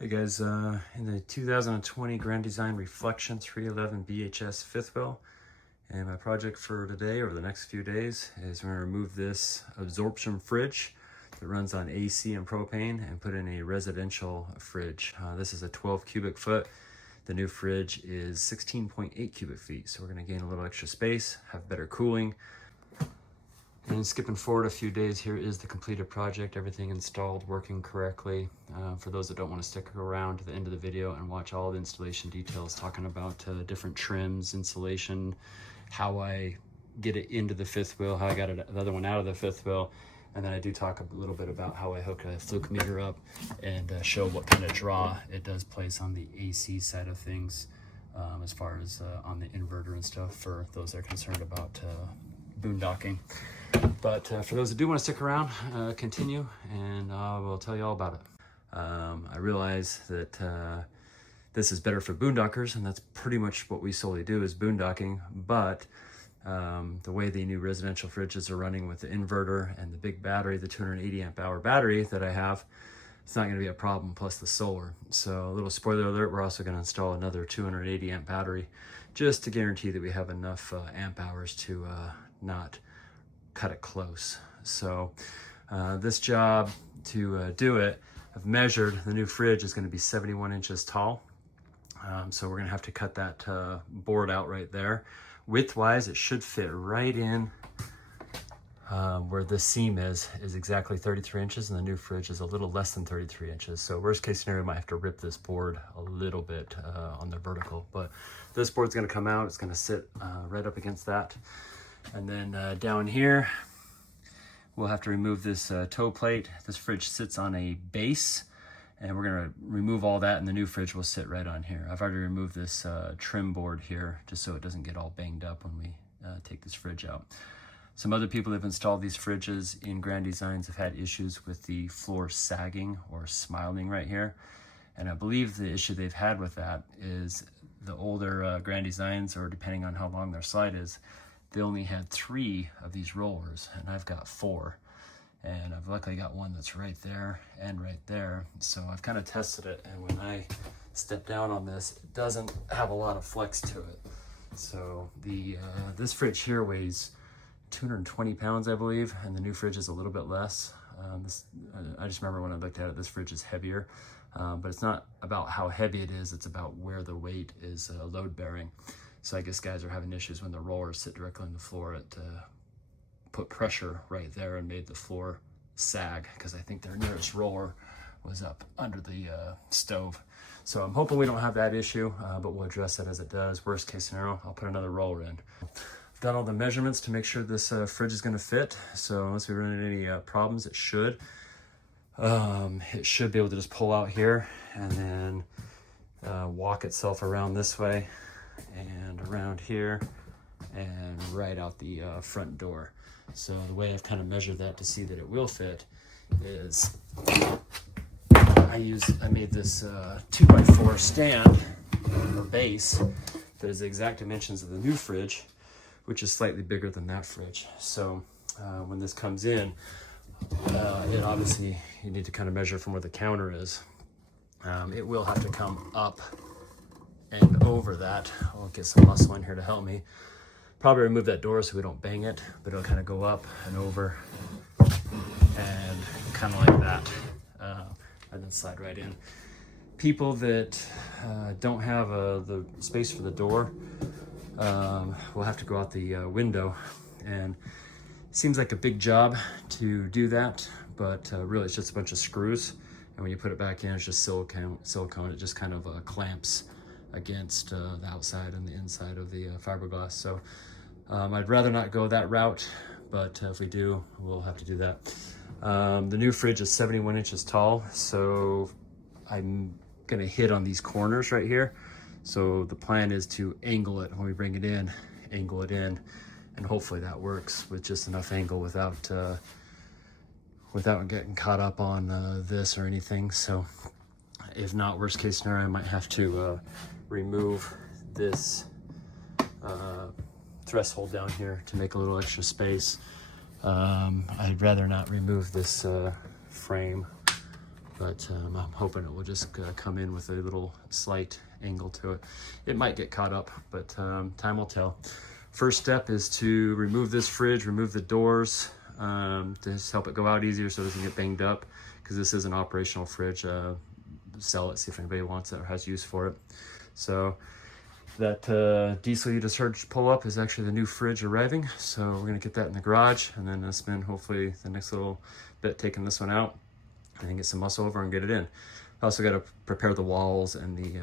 Hey guys, in the 2020 Grand Design Reflection 311 BHS fifth wheel, and my project for today or the next few days is we're going to remove this absorption fridge that runs on AC and propane and put in a residential fridge. This is a 12 cubic foot. The new fridge is 16.8 cubic feet, so we're going to gain a little extra space, have better cooling. And skipping forward a few days, here is the completed project, everything installed, working correctly. For those that don't want to stick around to the end of the video and watch all the installation details, talking about different trims, insulation, how I get it into the fifth wheel, how I got the other one out of the fifth wheel, and then I do talk a little bit about how I hook a fluke meter up and show what kind of draw it does place on the AC side of things, as far as on the inverter and stuff for those that are concerned about boondocking. But for those that do want to stick around, continue, and we'll tell you all about it. I realize that this is better for boondockers, and that's pretty much what we solely do is boondocking, but the way the new residential fridges are running with the inverter and the big battery, the 280 amp hour battery that I have, it's not going to be a problem, plus the solar. So a little spoiler alert, we're also going to install another 280 amp battery just to guarantee that we have enough amp hours to not cut it close. So this job, to do it, I've measured the new fridge is going to be 71 inches tall. So we're going to have to cut that board out right there. Width-wise, it should fit right in where the seam is exactly 33 inches, and the new fridge is a little less than 33 inches. So worst case scenario, I might have to rip this board a little bit on the vertical, but this board's going to come out. It's going to sit right up against that. And then down here, we'll have to remove this toe plate. This fridge sits on a base, and we're gonna remove all that, and the new fridge will sit right on here. I've already removed this trim board here, just so it doesn't get all banged up when we take this fridge out. Some other people that have installed these fridges in Grand Designs have had issues with the floor sagging or smiling right here. And I believe the issue they've had with that is the older Grand Designs, or depending on how long their slide is, they only had 3 of these rollers, and I've got 4. And I've luckily got one that's right there and right there. So I've kind of tested it, and when I step down on this, it doesn't have a lot of flex to it. So the this fridge here weighs 220 pounds, I believe, and the new fridge is a little bit less. I just remember when I looked at it, this fridge is heavier, but it's not about how heavy it is, it's about where the weight is load bearing. So I guess guys are having issues when the rollers sit directly on the floor. It put pressure right there and made the floor sag, because I think their nearest roller was up under the stove. So I'm hoping we don't have that issue, but we'll address it as it does. Worst case scenario, I'll put another roller in. I've done all the measurements to make sure this fridge is going to fit. So unless we run into any problems, it should. It should be able to just pull out here and then walk itself around this way and around here and right out the front door. So the way I've kind of measured that to see that it will fit is I made this 2x4 stand or base that is the exact dimensions of the new fridge, which is slightly bigger than that fridge. So when this comes in, it obviously, you need to kind of measure from where the counter is. It will have to come up and over that. I'll get some muscle in here to help me. Probably remove that door so we don't bang it, but it'll kind of go up and over and kind of like that, and then slide right in. People that don't have the space for the door will have to go out the window, and it seems like a big job to do that, but really it's just a bunch of screws, and when you put it back in, it's just silicone. It just kind of clamps against the outside and the inside of the fiberglass. So I'd rather not go that route, but if we do, we'll have to do that. The new fridge is 71 inches tall, so I'm gonna hit on these corners right here. So the plan is to angle it when we bring it in, angle it in, and hopefully that works with just enough angle without getting caught up on this or anything. So if not, worst case scenario, I might have to remove this threshold down here to make a little extra space. I'd rather not remove this frame but I'm hoping it will just come in with a little slight angle to it. It might get caught up, but time will tell. First step is to remove this fridge, remove the doors, to just help it go out easier so it doesn't get banged up, because this is an operational fridge. Sell it, see if anybody wants it or has use for it. So that diesel heat surge pull-up is actually the new fridge arriving, so we're gonna get that in the garage, and then spend hopefully the next little bit taking this one out and then get some muscle over and get it in. I also got to prepare the walls and the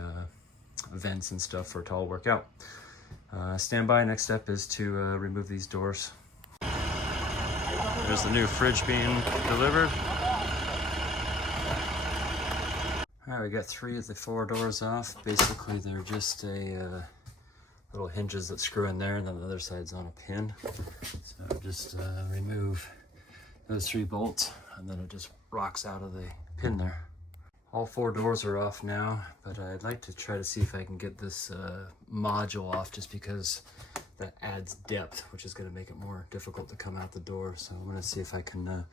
vents and stuff for it to all work out. Stand by. Next step is to remove these doors. There's the new fridge being delivered. All right, we got 3 of the 4 doors off. Basically, they're just a little hinges that screw in there, and then the other side's on a pin. So just remove those 3 bolts, and then it just rocks out of the pin there. All 4 doors are off now, but I'd like to try to see if I can get this module off, just because that adds depth, which is going to make it more difficult to come out the door. So I'm going to see if I can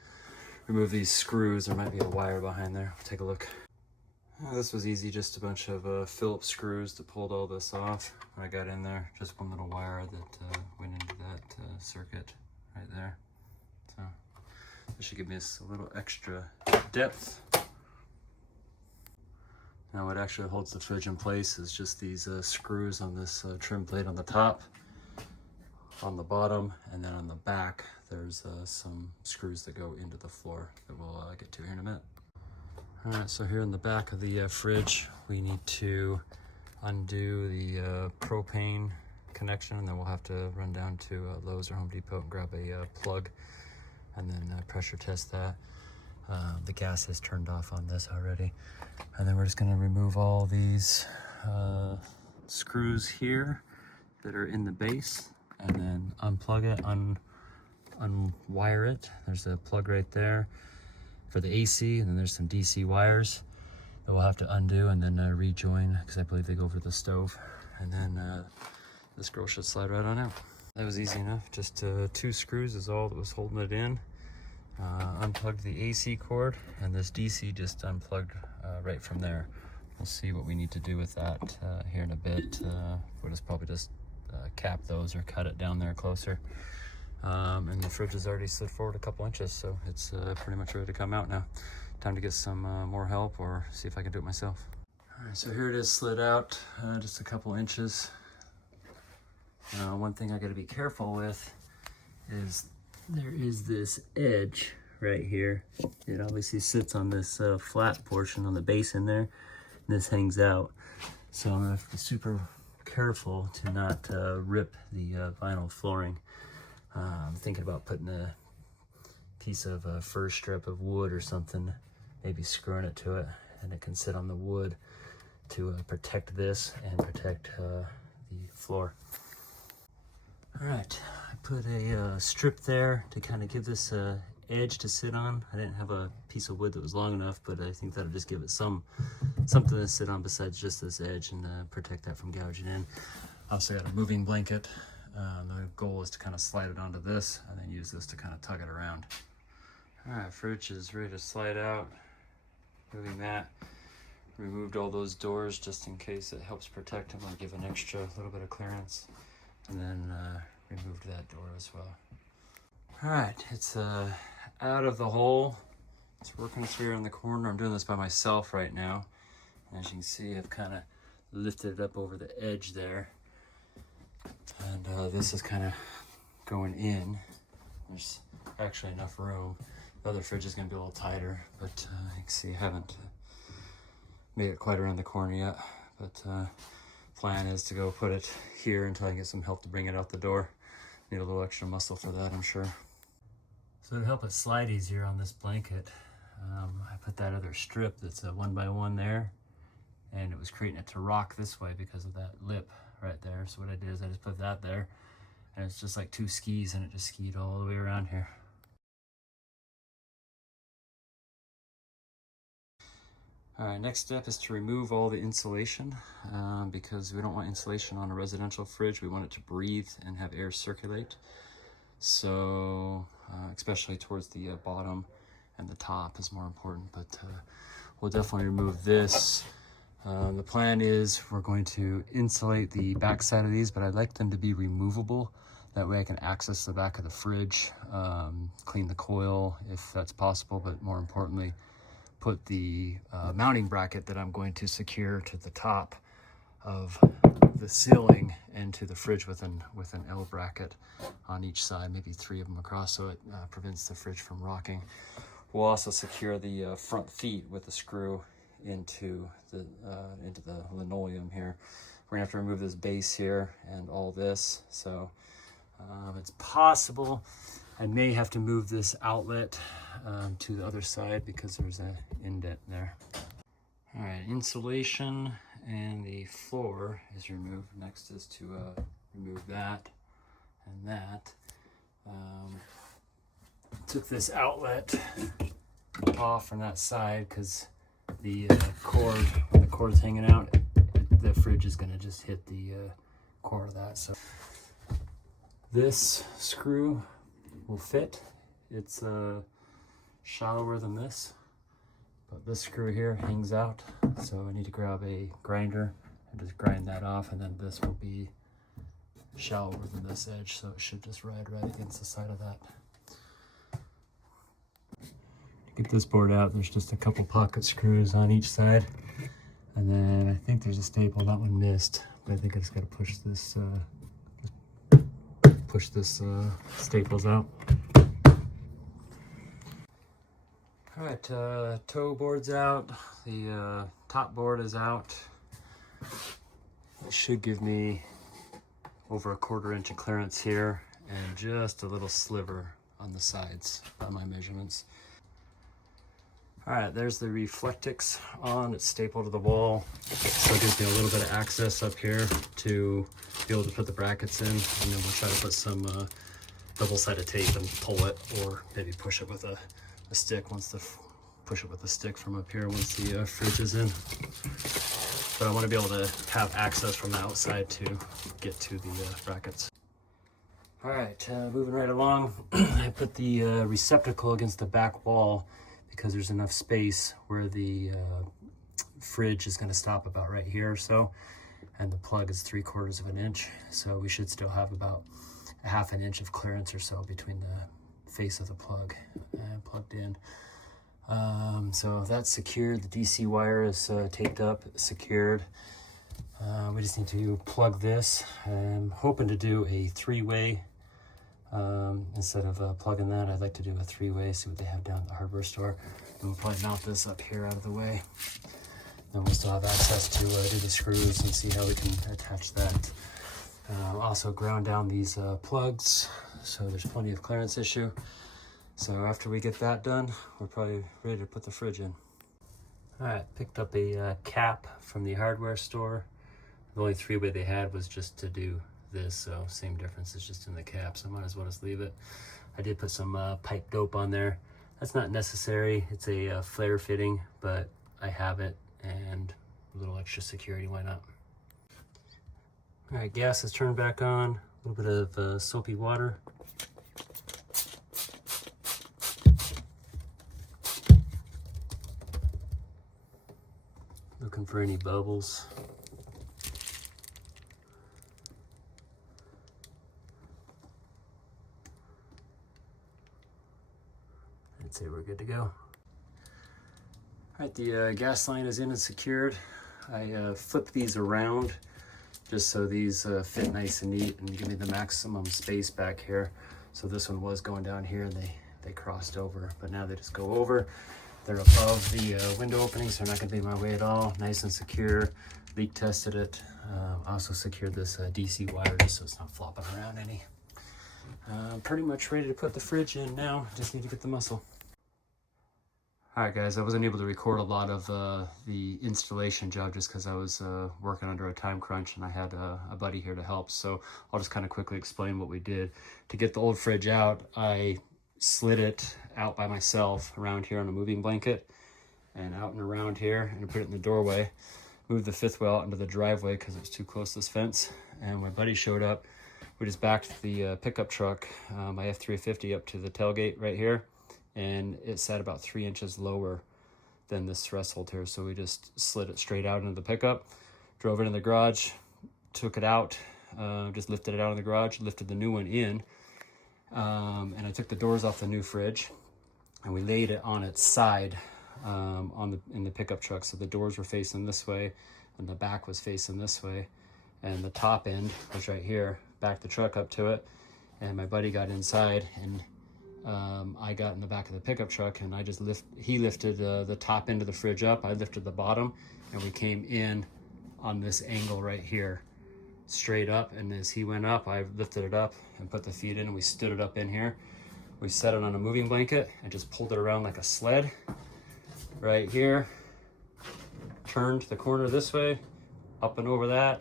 remove these screws. There might be a wire behind there. Take a look. This was easy, just a bunch of Phillips screws to pull all this off. When I got in there, just one little wire that went into that circuit right there. So this should give me a little extra depth. Now what actually holds the fridge in place is just these screws on this trim plate on the top, on the bottom, and then on the back there's some screws that go into the floor that we'll get to here in a minute. All right, so here in the back of the fridge, we need to undo the propane connection, and then we'll have to run down to Lowe's or Home Depot and grab a plug and then pressure test that. The gas is turned off on this already. And then we're just gonna remove all these screws here that are in the base, and then unplug it, unwire it. There's a plug right there for the AC, and then there's some DC wires that we'll have to undo and then rejoin, because I believe they go over the stove. And then this girl should slide right on out. That was easy enough. Just 2 screws is all that was holding it in. Unplugged the AC cord, and this DC just unplugged right from there. We'll see what we need to do with that here in a bit. We'll just probably just cap those or cut it down there closer. And the fridge has already slid forward a couple inches, so it's pretty much ready to come out now. Time to get some more help or see if I can do it myself. All right, so here it is slid out just a couple inches. One thing I got to be careful with is there is this edge right here. It obviously sits on this flat portion on the base in there, and this hangs out. So I'm gonna have to be super careful to not rip the vinyl flooring. I'm thinking about putting a piece of fir strip of wood or something, maybe screwing it to it, and it can sit on the wood to protect this and protect the floor. All right, I put a strip there to kind of give this edge to sit on. I didn't have a piece of wood that was long enough, but I think that'll just give it something to sit on besides just this edge, and protect that from gouging in. I also got a moving blanket. The goal is to kind of slide it onto this and then use this to kind of tug it around. All right, fridge is ready to slide out. Moving that. Removed all those doors just in case it helps protect them and give an extra little bit of clearance. And then removed that door as well. All right, it's out of the hole. It's working here in the corner. I'm doing this by myself right now. As you can see, I've kind of lifted it up over the edge there. And this is kind of going in. There's actually enough room. The other fridge is going to be a little tighter, but you can see I haven't made it quite around the corner yet. But plan is to go put it here until I get some help to bring it out the door. Need a little extra muscle for that, I'm sure. So to help it slide easier on this blanket, I put that other strip that's a 1x1 there, and it was creating it to rock this way because of that lip right there. So what I did is I just put that there, and it's just like 2 skis, and it just skied all the way around here. All right, next step is to remove all the insulation because we don't want insulation on a residential fridge. We want it to breathe and have air circulate. So especially towards the bottom and the top is more important, but we'll definitely remove this. The plan is we're going to insulate the back side of these, but I'd like them to be removable. That way I can access the back of the fridge, clean the coil if that's possible, but more importantly, put the mounting bracket that I'm going to secure to the top of the ceiling and to the fridge with an L bracket on each side, maybe 3 of them across, so it prevents the fridge from rocking. We'll also secure the front feet with a screw into the linoleum here. We're gonna have to remove this base here and all this, so it's possible I may have to move this outlet to the other side because there's an indent there. All right, insulation and the floor is removed. Next is to remove that and that. Took this outlet off from that side because the cord, when the cord's hanging out, the fridge is gonna just hit the core of that. So this screw will fit. It's shallower than this, but this screw here hangs out. So I need to grab a grinder and just grind that off, and then this will be shallower than this edge, so it should just ride right against the side of that. Get this board out, there's just a couple pocket screws on each side, and then I think there's a staple. That one missed, but I think I just got to push this staples out. All right, toe board's out, the top board is out. It should give me over a 1/4 inch of clearance here and just a little sliver on the sides by my measurements. All right, there's the Reflectix on. It's stapled to the wall, so it gives me a little bit of access up here to be able to put the brackets in, and then we'll try to put some double-sided tape and pull it, or maybe push it with a stick push it with a stick from up here once the fridge is in. But I want to be able to have access from the outside to get to the brackets. All right, moving right along. I put the receptacle against the back wall because there's enough space where the fridge is going to stop about right here or so, and the plug is 3/4 of an inch, so we should still have about a 1/2 inch of clearance or so between the face of the plug plugged in. So that's secured. The DC wire is taped up, secured. We just need to plug this. I'm hoping to do a 3-way instead of plugging that. I'd like to do a 3-way, see what they have down at the hardware store. And we'll probably mount this up here out of the way. Then we'll still have access to do the screws and see how we can attach that. Also ground down these plugs, so there's plenty of clearance issue. So after we get that done, we're probably ready to put the fridge in. All right, picked up a cap from the hardware store. The only 3-way they had was just to do this, so same difference, it's just in the cap, so I might as well just leave it. I did put some pipe dope on there. That's not necessary. It's a flare fitting, but I have it, and a little extra security, why not? All right, gas is turned back on. A little bit of soapy water. Looking for any bubbles. I'd say we're good to go. All right, the gas line is in and secured. I flipped these around just so these fit nice and neat and give me the maximum space back here. So this one was going down here and they crossed over, but now they just go over. They're above the window openings, so they're not gonna be in my way at all. Nice and secure. Leak tested it. Also secured this DC wire just so it's not flopping around any. Pretty much ready to put the fridge in now. Just need to get the muscle. All right, guys, I wasn't able to record a lot of the installation job just because I was working under a time crunch and I had a buddy here to help. So I'll just kind of quickly explain what we did. To get the old fridge out, I slid it out by myself around here on a moving blanket and out and around here, and put it in the doorway. Moved the 5th wheel out into the driveway because it was too close to this fence. And my buddy showed up. We just backed the pickup truck, my F350, up to the tailgate right here. And it sat about 3 inches lower than this threshold here. So we just slid it straight out into the pickup, drove it in the garage, took it out, just lifted it out of the garage, lifted the new one in, and I took the doors off the new fridge, and we laid it on its side in the pickup truck. So the doors were facing this way, and the back was facing this way, and the top end was right here. Backed the truck up to it, and my buddy got inside, and I got in the back of the pickup truck, and he lifted the top end of the fridge up, I lifted the bottom, and we came in on this angle right here, straight up. And as he went up, I lifted it up and put the feet in, and we stood it up in here. We set it on a moving blanket and just pulled it around like a sled right here, turned the corner this way, up and over that,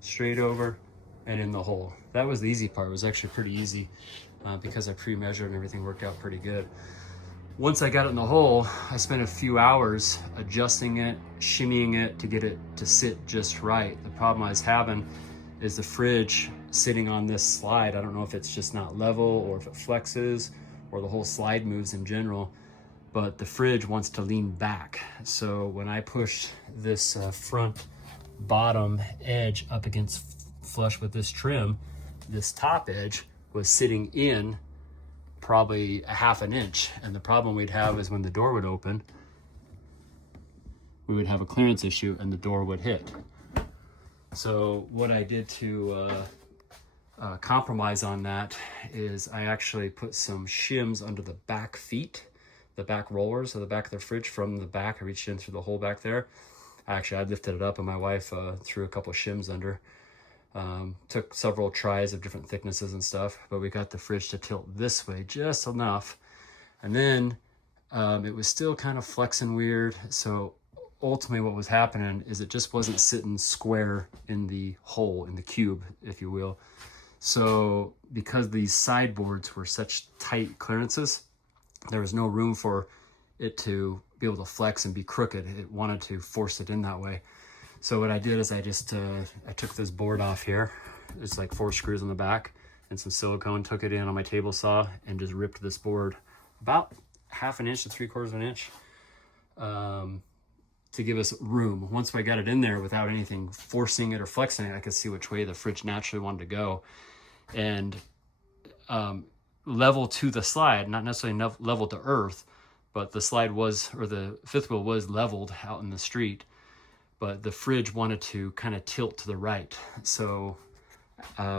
straight over, and in the hole. That was the easy part. It was actually pretty easy because I pre-measured and everything worked out pretty good. Once I got it in the hole, I spent a few hours adjusting it, shimmying it to get it to sit just right. The problem I was having is the fridge sitting on this slide. I don't know if it's just not level or if it flexes or the whole slide moves in general, but the fridge wants to lean back. So when I push this front bottom edge up against flush with this trim, this top edge was sitting in probably a half an inch. And the problem we'd have is when the door would open, we would have a clearance issue and the door would hit. So what I did to compromise on that is I actually put some shims under the back feet, the back rollers of the back of the fridge. From the back, I reached in through the hole back there. Actually, I lifted it up, and my wife threw a couple of shims under. Took several tries of different thicknesses and stuff, but we got the fridge to tilt this way just enough. And then it was still kind of flexing weird. So ultimately what was happening is it just wasn't sitting square in the hole, in the cube, if you will. So because these sideboards were such tight clearances, there was no room for it to be able to flex and be crooked. It wanted to force it in that way. So what I did is I just, I took this board off here. It's like 4 screws on the back and some silicone, took it in on my table saw and just ripped this board about 1/2 inch to 3/4 inch to give us room. Once I got it in there without anything forcing it or flexing it, I could see which way the fridge naturally wanted to go. And level to the slide, not necessarily level to earth, but the slide was, or the fifth wheel was leveled out in the street, but the fridge wanted to kind of tilt to the right. So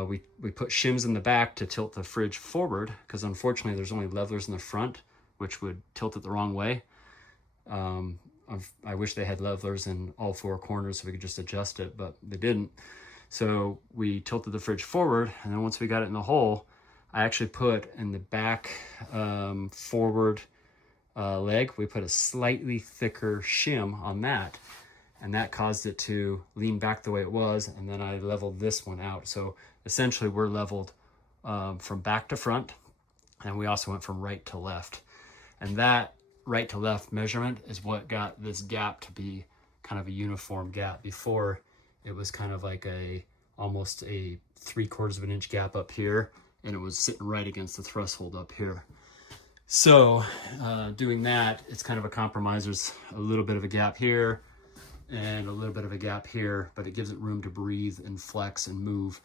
we put shims in the back to tilt the fridge forward, because unfortunately there's only levelers in the front, which would tilt it the wrong way. I wish they had levelers in all 4 corners so we could just adjust it, but they didn't. So we tilted the fridge forward, and then once we got it in the hole, I actually put in the back forward leg, we put a slightly thicker shim on that, and that caused it to lean back the way it was, and then I leveled this one out. So essentially we're leveled from back to front, and we also went from right to left. And that right to left measurement is what got this gap to be kind of a uniform gap. Before, it was kind of like almost a 3/4 inch gap up here, and it was sitting right against the threshold up here. So doing that, it's kind of a compromise. There's a little bit of a gap here and a little bit of a gap here, but it gives it room to breathe and flex and move.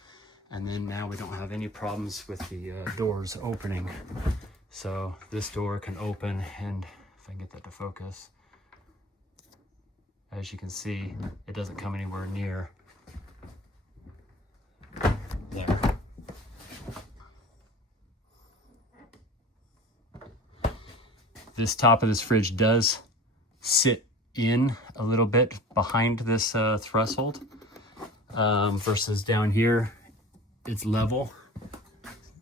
And then now we don't have any problems with the doors opening. So this door can open, and if I can get that to focus, as you can see, it doesn't come anywhere near there. This top of this fridge does sit in a little bit behind this threshold versus down here, it's level.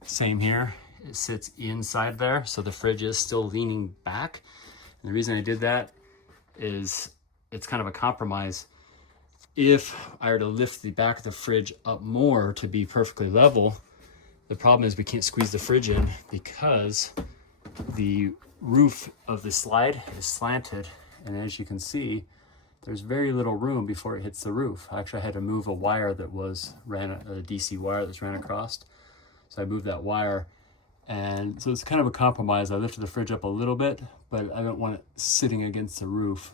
Same here, it sits inside there, so the fridge is still leaning back. And the reason I did that is it's kind of a compromise. If I were to lift the back of the fridge up more to be perfectly level, the problem is we can't squeeze the fridge in because the roof of the slide is slanted, and as you can see, there's very little room before it hits the roof. I actually had to move a wire that ran a DC wire that's ran across. So I moved that wire, And so it's kind of a compromise. I lifted the fridge up a little bit, but I don't want it sitting against the roof.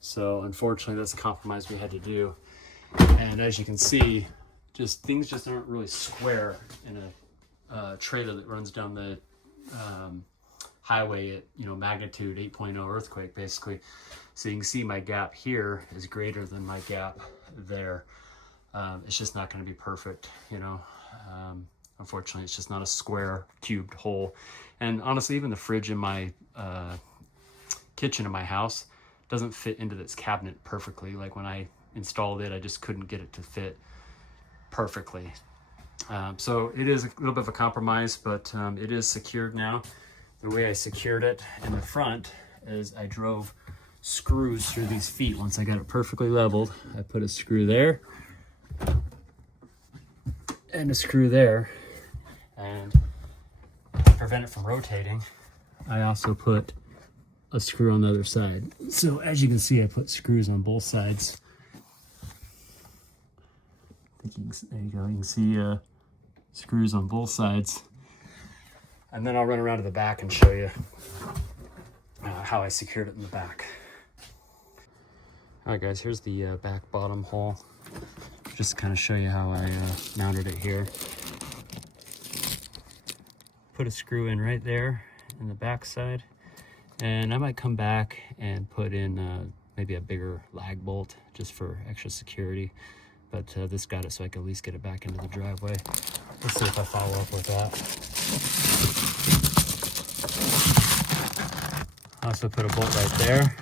So unfortunately, that's a compromise we had to do. And as you can see, things just aren't really square in a trailer that runs down the highway at magnitude 8.0 earthquake basically. So you can see my gap here is greater than my gap there. It's just not going to be perfect, unfortunately. It's just not a square cubed hole. And honestly, even the fridge in my kitchen in my house doesn't fit into this cabinet perfectly. Like when I installed it, I just couldn't get it to fit perfectly. So it is a little bit of a compromise, but it is secured now. The way I secured it in the front is I drove screws through these feet. Once I got it perfectly leveled, I put a screw there and a screw there, and to prevent it from rotating, I also put a screw on the other side. So as you can see, I put screws on both sides. There you go, you can see screws on both sides. And then I'll run around to the back and show you how I secured it in the back. All right guys, here's the back bottom hole. Just to kind of show you how I mounted it here. Put a screw in right there in the back side. And I might come back and put in maybe a bigger lag bolt just for extra security. But this got it so I can at least get it back into the driveway. Let's see if I follow up with that. Also put a bolt right there.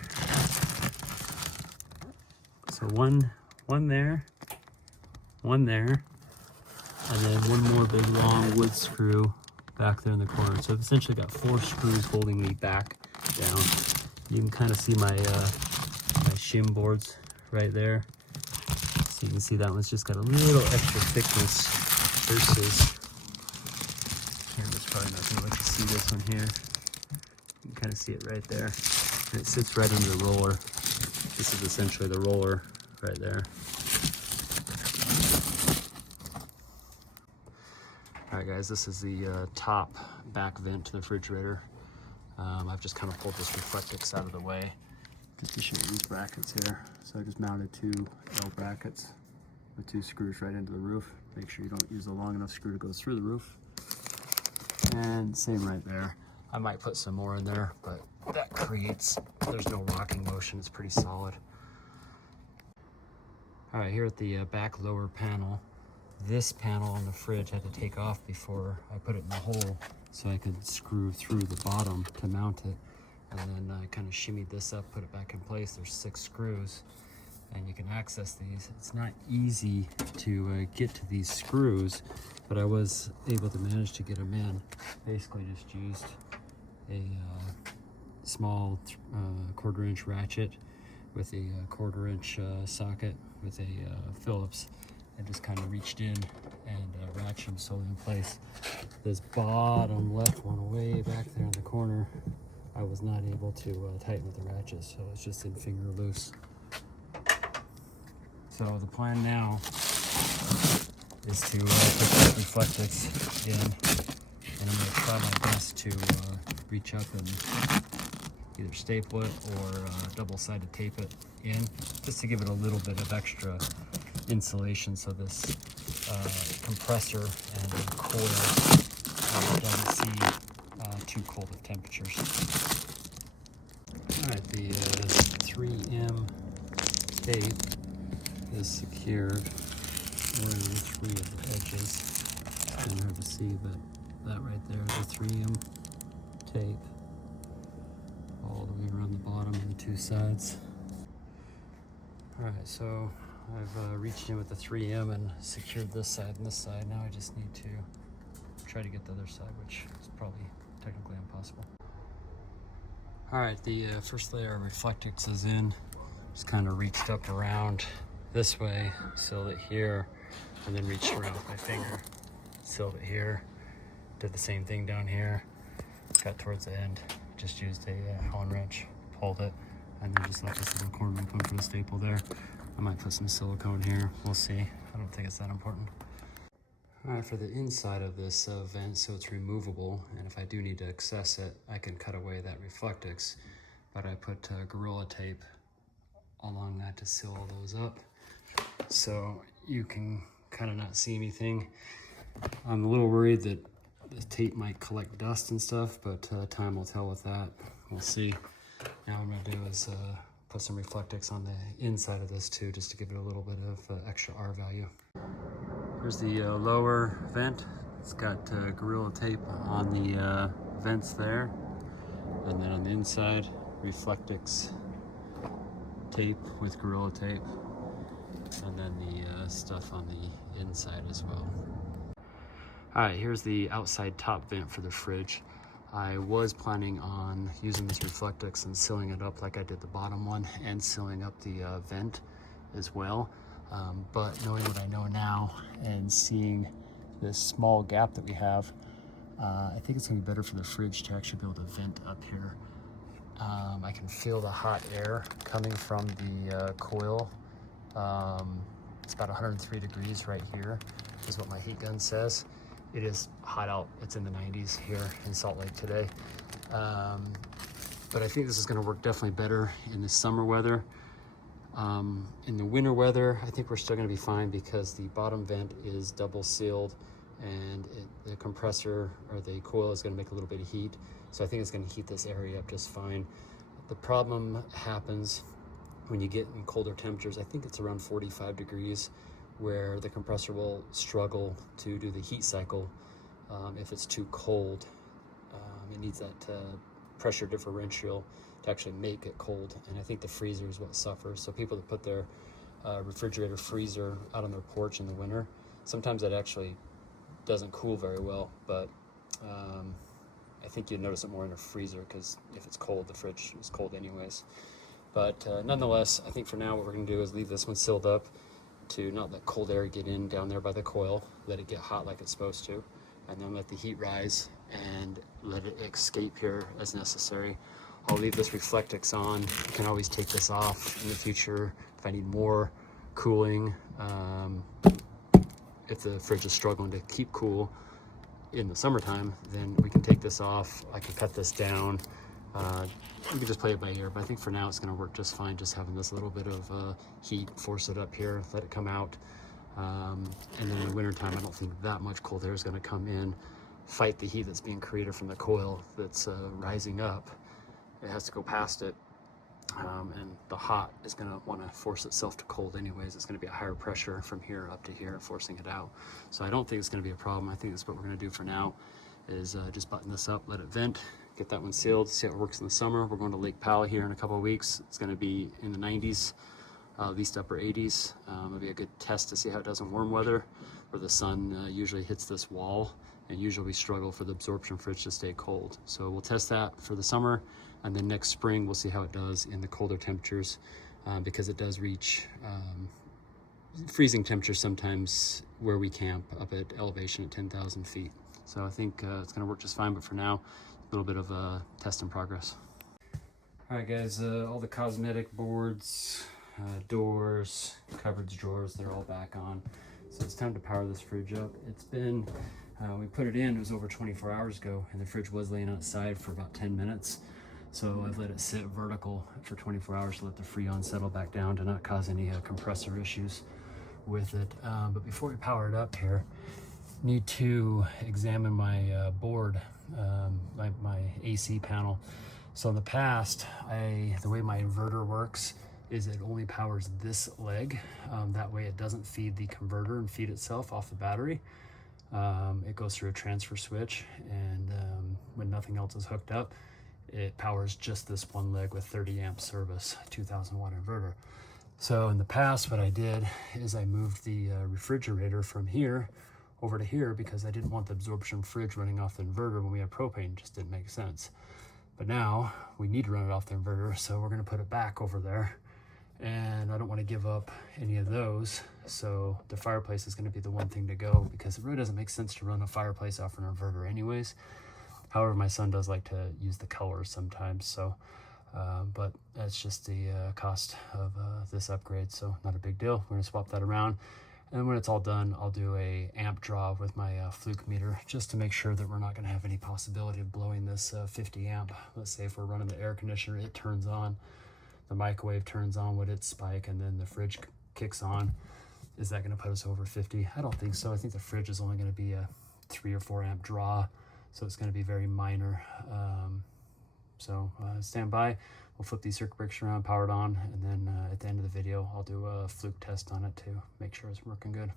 So one there, one there, and then one more big long wood screw back there in the corner. So I've essentially got 4 screws holding me back down. You can kind of see my my shim boards right there. So you can see that one's just got a little extra thickness versus here. It's probably not going to let you see this one here. You can kind of see it right there. And it sits right under the roller. This is essentially the roller right there. All right, guys, this is the top back vent to the refrigerator. I've just kind of pulled this Reflectix out of the way just to show you these brackets here. So I just mounted 2 L brackets with 2 screws right into the roof. Make sure you don't use a long enough screw to go through the roof. And same right there. I might put some more in there, but there's no rocking motion. It's pretty solid. All right, here at the back lower panel, this panel on the fridge had to take off before I put it in the hole so I could screw through the bottom to mount it. And then I kind of shimmied this up, put it back in place. There's 6 screws and you can access these. It's not easy to get to these screws, but I was able to manage to get them in. Basically just used a small 1/4 inch ratchet with a 1/4 inch socket with a Phillips, and just kind of reached in and ratchet them solely in place. This bottom left one way back there in the corner, I was not able to tighten with the ratchet, so it's just in finger loose. So the plan now is to put this Reflectix in, and I'm going to try my best to reach up and either staple it or double-sided tape it in, just to give it a little bit of extra insulation so this compressor and the coil doesn't see too cold of temperatures. All right, the 3M tape is secured around 3 of the edges. It's kind of hard to see, but that right there is the 3M tape all the way around the bottom and the 2 sides. All right, so I've reached in with the 3M and secured this side and this side. Now I just need to try to get the other side, which is probably technically impossible. All right, the first layer of Reflectix is in. Just kind of reached up around this way, sealed it here, and then reached around with my finger, sealed it here. Did the same thing down here. Got towards the end, just used a Allen wrench, pulled it, and then just left this little corner open for the staple there. I might put some silicone here, we'll see. I don't think it's that important. All right, for the inside of this vent, so it's removable, and if I do need to access it, I can cut away that reflectix, but I put Gorilla tape along that to seal all those up, so you can kind of not see anything. I'm a little worried that the tape might collect dust and stuff, but time will tell with that. We'll see. Now what I'm gonna do is put some reflectix on the inside of this too, just to give it a little bit of extra R value. Here's the lower vent. It's got Gorilla tape on the vents there. And then on the inside, reflectix tape with Gorilla tape. And then the stuff on the inside as well. All right, here's the outside top vent for the fridge. I was planning on using this reflectix and sealing it up like I did the bottom one and sealing up the vent as well. But knowing what I know now and seeing this small gap that we have, I think it's gonna be better for the fridge to actually be able to vent up here. I can feel the hot air coming from the coil. It's about 103 degrees right here, is what my heat gun says. It is hot out. It's in the 90s here in Salt Lake today. But I think this is gonna work definitely better in the summer weather. In the winter weather, I think we're still gonna be fine because the bottom vent is double sealed and the compressor or the coil is gonna make a little bit of heat. So I think it's gonna heat this area up just fine. The problem happens when you get in colder temperatures. I think it's around 45 degrees where the compressor will struggle to do the heat cycle if it's too cold. It needs that pressure differential to actually make it cold, and I think the freezer is what suffers. So people that put their refrigerator freezer out on their porch in the winter, sometimes that actually doesn't cool very well, but I think you'd notice it more in a freezer because if it's cold, the fridge is cold anyways. But nonetheless, I think for now what we're gonna do is leave this one sealed up to not let cold air get in down there by the coil, let it get hot like it's supposed to, and then let the heat rise and let it escape here as necessary. I'll leave this reflectix on. You can always take this off in the future if I need more cooling. If the fridge is struggling to keep cool in the summertime, then we can take this off. I can cut this down. You can just play it by ear, but I think for now it's gonna work just fine, just having this little bit of heat, force it up here, let it come out. And then in the wintertime, I don't think that much cold air is gonna come in, fight the heat that's being created from the coil that's rising up. It has to go past it, and the hot is gonna wanna force itself to cold anyways. It's gonna be a higher pressure from here up to here, forcing it out. So I don't think it's gonna be a problem. I think that's what we're gonna do for now, is just button this up, let it vent, get that one sealed, see how it works in the summer. We're going to Lake Powell here in a couple of weeks. It's going to be in the 90s, at least upper 80s. It'll be a good test to see how it does in warm weather, where the sun usually hits this wall, and usually we struggle for the absorption fridge to stay cold. So we'll test that for the summer, and then next spring we'll see how it does in the colder temperatures, because it does reach freezing temperatures sometimes where we camp up at elevation at 10,000 feet. So I think it's going to work just fine, but for now, a little bit of a test in progress. All right, guys, all the cosmetic boards, doors, cupboards, drawers, they're all back on. So it's time to power this fridge up. It's been, we put it in, it was over 24 hours ago, and the fridge was laying outside for about 10 minutes. So I've let it sit vertical for 24 hours to let the Freon settle back down to not cause any compressor issues with it. But before we power it up here, need to examine my board, my AC panel. So in the past, the way my inverter works is it only powers this leg. That way it doesn't feed the converter and feed itself off the battery. It goes through a transfer switch, and when nothing else is hooked up, it powers just this one leg with 30 amp service, 2000 watt inverter. So in the past, what I did is I moved the refrigerator from here over to here because I didn't want the absorption fridge running off the inverter when we had propane. It just didn't make sense. But now we need to run it off the inverter, so we're gonna put it back over there. And I don't want to give up any of those, so the fireplace is going to be the one thing to go, because it really doesn't make sense to run a fireplace off an inverter anyways. However, my son does like to use the colors sometimes, so but that's just the cost of this upgrade, so not a big deal. We're going to swap that around. And when it's all done, I'll do a amp draw with my fluke meter just to make sure that we're not going to have any possibility of blowing this 50 amp. Let's say if we're running the air conditioner, it turns on, the microwave turns on with its spike, and then the fridge kicks on. Is that going to put us over 50? I don't think so. I think the fridge is only going to be a 3 or 4 amp draw, so it's going to be very minor. So stand by. We'll flip these circuit breakers around, power it on, and then at the end of the video, I'll do a fluke test on it to make sure it's working good.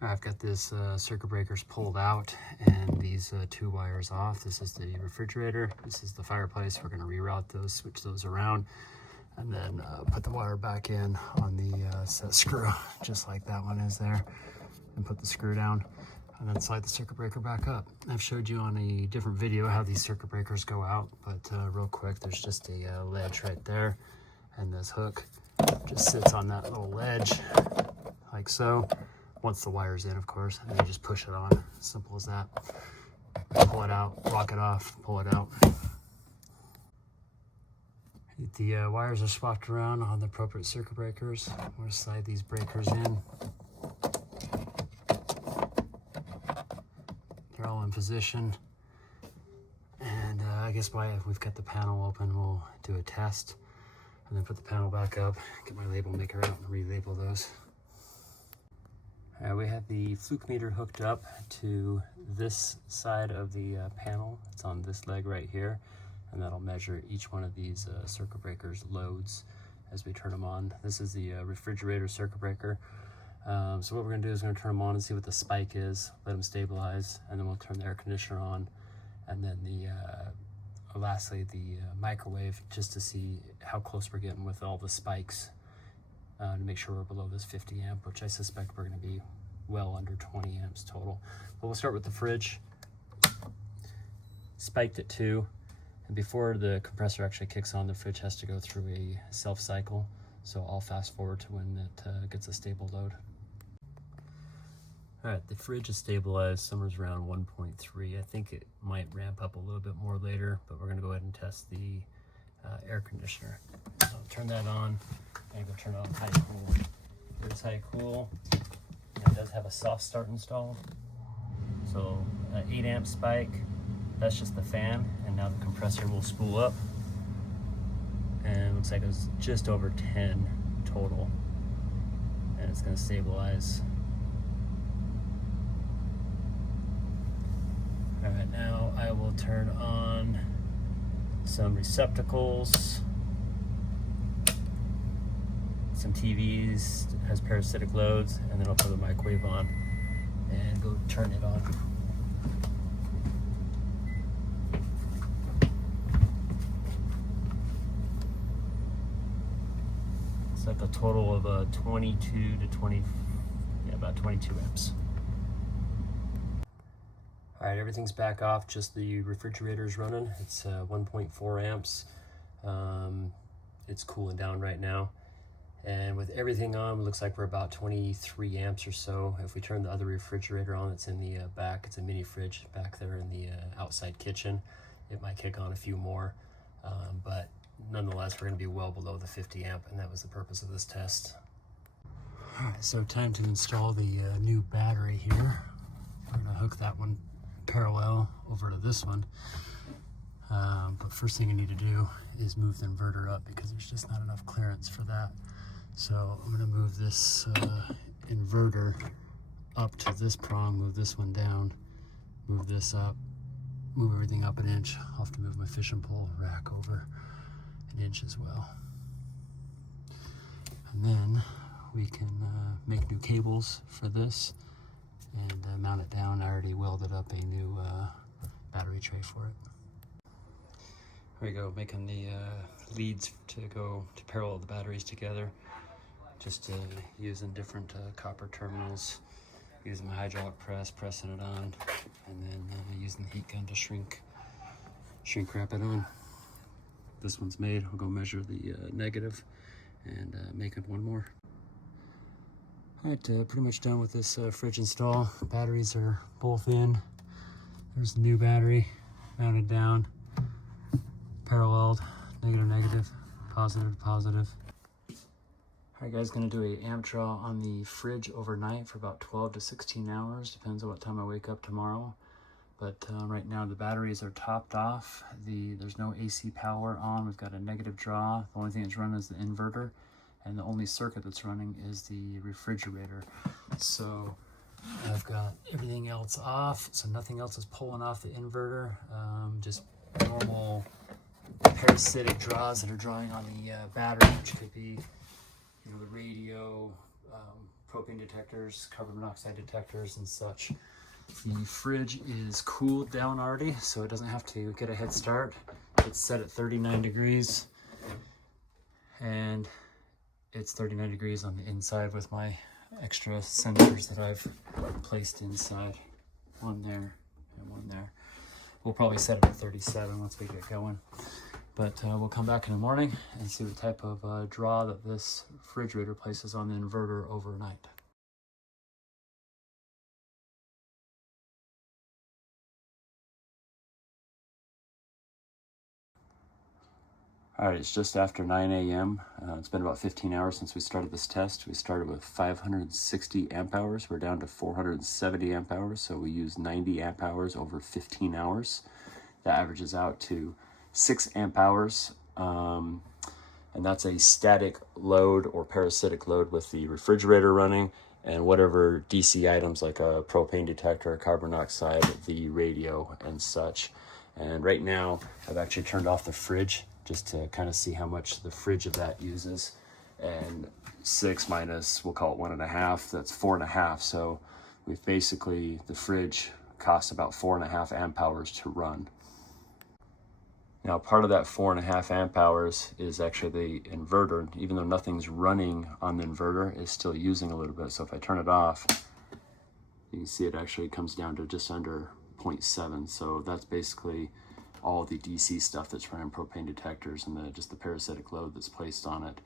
I've got this circuit breakers pulled out and these 2 wires off. This is the refrigerator. This is the fireplace. We're going to reroute those, switch those around, and then put the wire back in on the set screw, just like that one is there, and put the screw down, and then slide the circuit breaker back up. I've showed you on a different video how these circuit breakers go out, but real quick, there's just a ledge right there, and this hook just sits on that little ledge, like so. Once the wire's in, of course, and then you just push it on. Simple as that. Pull it out, lock it off, pull it out. The wires are swapped around on the appropriate circuit breakers. I'm going to slide these breakers in. They're all in position. And I guess while we've got the panel open, we'll do a test and then put the panel back up, get my label maker out and relabel those. We have the fluke meter hooked up to this side of the panel. It's on this leg right here, and that'll measure each one of these circuit breakers loads as we turn them on. This is the refrigerator circuit breaker. So what we're going to do is we're going to turn them on and see what the spike is, let them stabilize, and then we'll turn the air conditioner on, and then lastly the microwave, just to see how close we're getting with all the spikes. To make sure we're below this 50 amp, which I suspect we're going to be well under 20 amps total. But we'll start with the fridge. Spiked at 2, and before the compressor actually kicks on, the fridge has to go through a self cycle. So I'll fast forward to when it gets a stable load. All right, the fridge is stabilized somewhere around 1.3. I think it might ramp up a little bit more later, but we're going to go ahead and test the air conditioner. So I'll turn that on. I'm going to go turn on high cool. Here's high cool. And it does have a soft start installed. So 8 amp spike. That's just the fan, and now the compressor will spool up. And it looks like it was just over 10 total. And it's going to stabilize. All right, now I will turn on some receptacles. Some TVs, has parasitic loads, and then I'll put the microwave on and go turn it on. It's like a total of 22 to 20, yeah, about 22 amps. All right, everything's back off, just the refrigerator's running. It's 1.4 amps. It's cooling down right now. And with everything on, it looks like we're about 23 amps or so. If we turn the other refrigerator on, it's in the back. It's a mini fridge back there in the outside kitchen. It might kick on a few more, but nonetheless, we're going to be well below the 50 amp, and that was the purpose of this test. All right, so time to install the new battery here. We're going to hook that one parallel over to this one. But first thing I need to do is move the inverter up because there's just not enough clearance for that. So I'm going to move this inverter up to this prong, move this one down, move this up, move everything up an inch. I'll have to move my fishing pole rack over an inch as well. And then we can make new cables for this and mount it down. I already welded up a new battery tray for it. Here we go, making the leads to go to parallel the batteries together. Just using different copper terminals, using my hydraulic press, pressing it on, and then using the heat gun to shrink wrap it on. This one's made. I'll go measure the negative and make it one more. All right, pretty much done with this fridge install. Batteries are both in. There's the new battery mounted down, paralleled, negative, negative, positive, positive. All right, guys, gonna do a amp draw on the fridge overnight for about 12 to 16 hours. Depends on what time I wake up tomorrow. But right now the batteries are topped off. There's no AC power on. We've got a negative draw. The only thing that's running is the inverter, and the only circuit that's running is the refrigerator. So I've got everything else off, so nothing else is pulling off the inverter. Just normal parasitic draws that are drawing on the battery, which could be, you know, the radio, propane detectors, carbon monoxide detectors, and such. The fridge is cooled down already, so it doesn't have to get a head start. It's set at 39 degrees, and it's 39 degrees on the inside with my extra sensors that I've placed inside. One there and one there. We'll probably set it at 37 once we get going. But we'll come back in the morning and see the type of draw that this refrigerator places on the inverter overnight. All right, it's just after 9 a.m. It's been about 15 hours since we started this test. We started with 560 amp hours. We're down to 470 amp hours, so we used 90 amp hours over 15 hours. That averages out to 6 amp hours, and that's a static load or parasitic load with the refrigerator running and whatever DC items like a propane detector, carbon monoxide, the radio, and such. And right now, I've actually turned off the fridge just to kind of see how much the fridge of that uses. And 6 minus, we'll call it 1.5, that's 4.5. So we've basically, the fridge costs about 4.5 amp hours to run. Now, part of that 4.5 amp hours is actually the inverter. Even though nothing's running on the inverter, it's still using a little bit. So if I turn it off, you can see it actually comes down to just under 0.7. So that's basically all the DC stuff that's running propane detectors and just the parasitic load that's placed on it.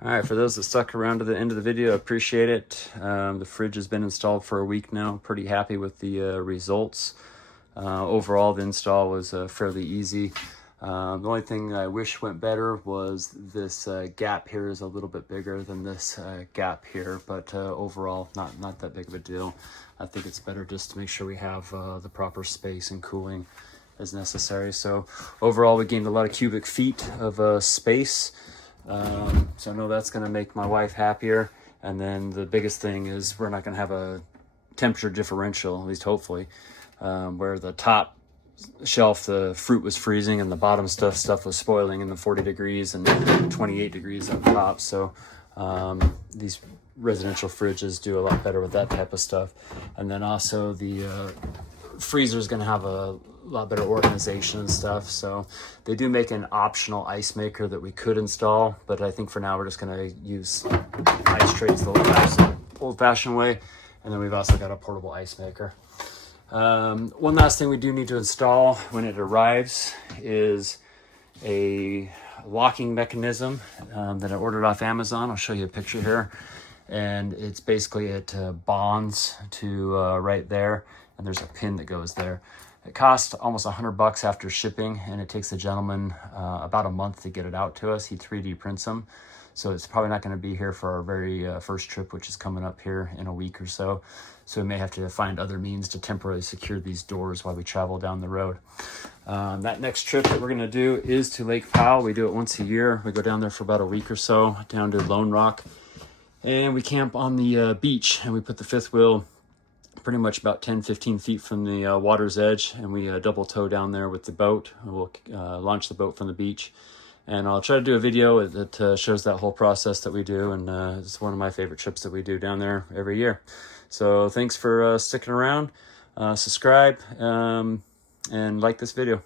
All right, for those that stuck around to the end of the video, I appreciate it. The fridge has been installed for a week now. Pretty happy with the results. Overall, the install was fairly easy. The only thing I wish went better was this gap here is a little bit bigger than this gap here, but overall, not that big of a deal. I think it's better just to make sure we have the proper space and cooling as necessary. So overall, we gained a lot of cubic feet of space. So I know that's going to make my wife happier. And then the biggest thing is we're not going to have a temperature differential, at least hopefully, where the top shelf the fruit was freezing and the bottom stuff was spoiling in the 40 degrees and 28 degrees up top. So these residential fridges do a lot better with that type of stuff. And then also the freezer is going to have a lot better organization and stuff. So they do make an optional ice maker that we could install, but I think for now we're just going to use ice trays the old-fashioned way. And then we've also got a portable ice maker. One last thing we do need to install when it arrives is a locking mechanism that I ordered off Amazon. I'll show you a picture here. And it's basically, it bonds to right there, and there's a pin that goes there. It costs almost $100 after shipping, and it takes the gentleman about a month to get it out to us. He 3D prints them. So it's probably not going to be here for our very first trip, which is coming up here in a week or so. So we may have to find other means to temporarily secure these doors while we travel down the road. That next trip that we're going to do is to Lake Powell. We do it once a year. We go down there for about a week or so, down to Lone Rock. And we camp on the beach, and we put the fifth wheel pretty much about 10-15 feet from the water's edge, and we double tow down there with the boat. We'll launch the boat from the beach. And I'll try to do a video that shows that whole process that we do, and it's one of my favorite trips that we do down there every year. So thanks for sticking around. Subscribe and like this video.